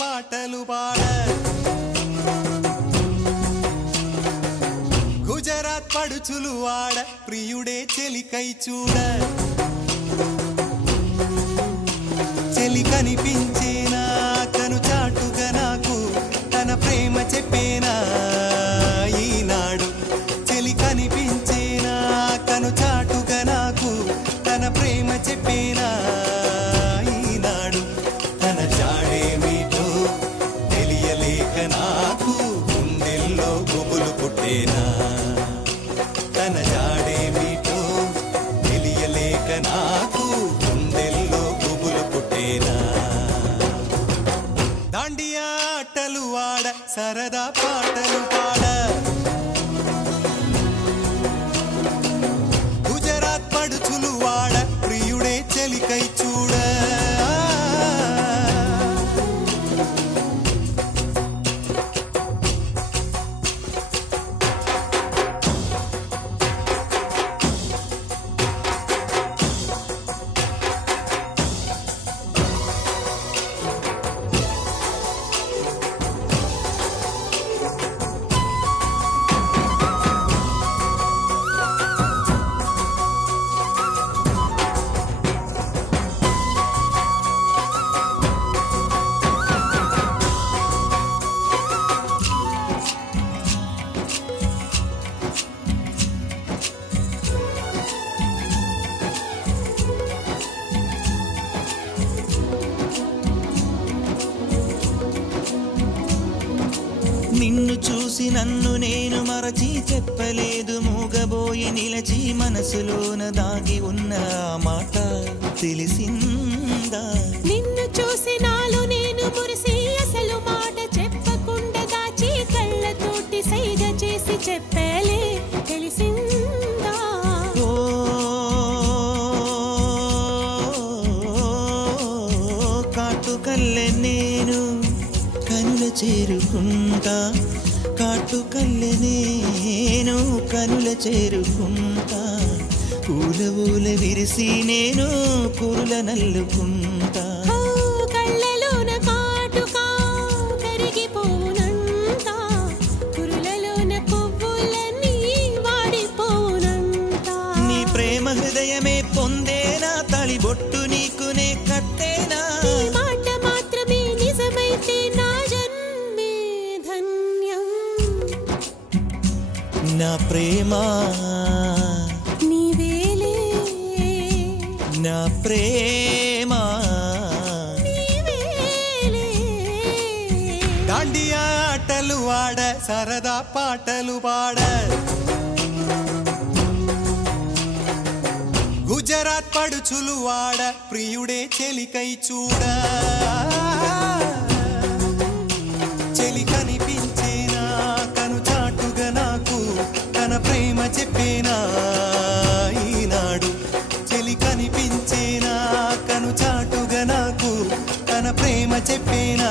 పాటలు పాడ గుజరాత్ పడుచులు వాడ ప్రియుడే చెలికై చూడ చెలి కనిపించేనా కను చాటుగా నాకు తన ప్రేమ చెప్పేనా ఈనాడు చెలి కనిపించేనా కను చాటుగా నాకు తన ప్రేమ చెప్పేనా ఈనాడు తన జాడేమిటో తెలియలేక నాకు గుండెల్లో గుబులు పుట్టేనా తన జాడేమిటో తెలియలేక నాకు గుండెల్లో గుబులు పుట్టేనా దాండియా ఆటలు ఆడ సరదా పాటలు పాడ గుజరాత్ పడుచులు వాడ ప్రియుడే చెలికై చూడ నిన్ను చూసి నన్ను నేను మరచి చెప్పలేదు మూగబోయి నిలచి మనసులోన దాగి ఉన్న మాట తెలిసిందా నిన్ను చూసి నాలో నేను మురిసి అసలు మాట చెప్పకుండా దాచి కళ్ళతోటి సైగ చేసి చెప్పలే తెలిసిందా కాటుకల్లె నేను కనుల చేరుకుంటా కాటుకల్లె నేను కనుల చేరుకుంటా పూల ఊల విరిసి నేను కురుల నల్లుకుంటా కళ్ళలోన కాటుకా కరిగిపోనంతా కురులలోన పువ్వులన్నీ వాడిపోనంతా నీ ప్రేమ హృదయమే పొందేనా తళిబొట్టు నీకునే కట్టేనా మాట మాత్రమే నిజమైతే నా జన్మే ధన్యం నా ప్రేమ నీవేలే నా ప్రేమ నీవేలే దాండియా ఆటలు ఆడ సరదా పాటలు పాడ గుజరాత్ పడుచులు వాడ ప్రియుడే చెలికై చూడ చెలి కనిపించేనా కను చాటుగా నాకు తన ప్రేమ చెప్పేనా ఈనాడు చెలి కనిపించేనా కను చాటుగా నాకు తన ప్రేమ చెప్పేనా